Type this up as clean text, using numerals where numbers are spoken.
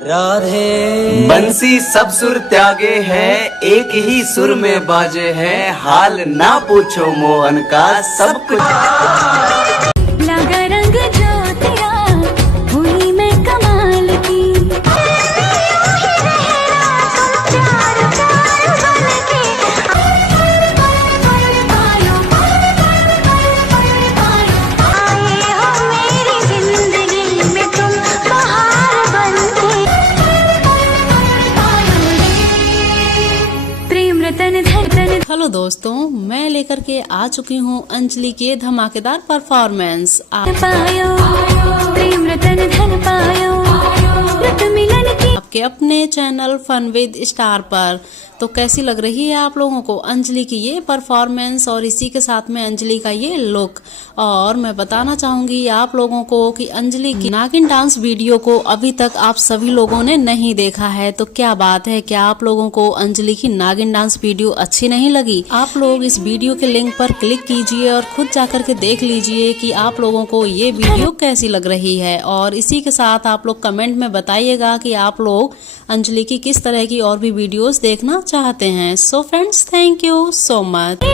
राधे बंसी सब सुर त्यागे है, एक ही सुर में बाजे है। हाल ना पूछो मोहन का, सब कुछ लगा रंग ज्योतिया हुई मैं कमाल की। हेलो दोस्तों, मैं लेकर के आ चुकी हूँ अंजलि के धमाकेदार परफॉर्मेंस। आपके अपने चैनल फन विद स्टार पर। तो कैसी लग रही है आप लोगों को अंजलि की ये परफॉर्मेंस और इसी के साथ में अंजलि का ये लुक। और मैं बताना चाहूंगी आप लोगों को कि अंजलि की नागिन डांस वीडियो को अभी तक आप सभी लोगों ने नहीं देखा है। तो क्या बात है, क्या आप लोगों को अंजलि की नागिन डांस वीडियो अच्छी नहीं लगी? आप लोग इस वीडियो के लिंक पर क्लिक कीजिए और खुद जाकर के देख लीजिए कि आप लोगों को ये वीडियो कैसी लग रही है। और इसी के साथ आप लोग कमेंट में बताइएगा कि आप लोग अंजलि की किस तरह की और भी वीडियोस देखना चाहते हैं। So friends, thank you so much.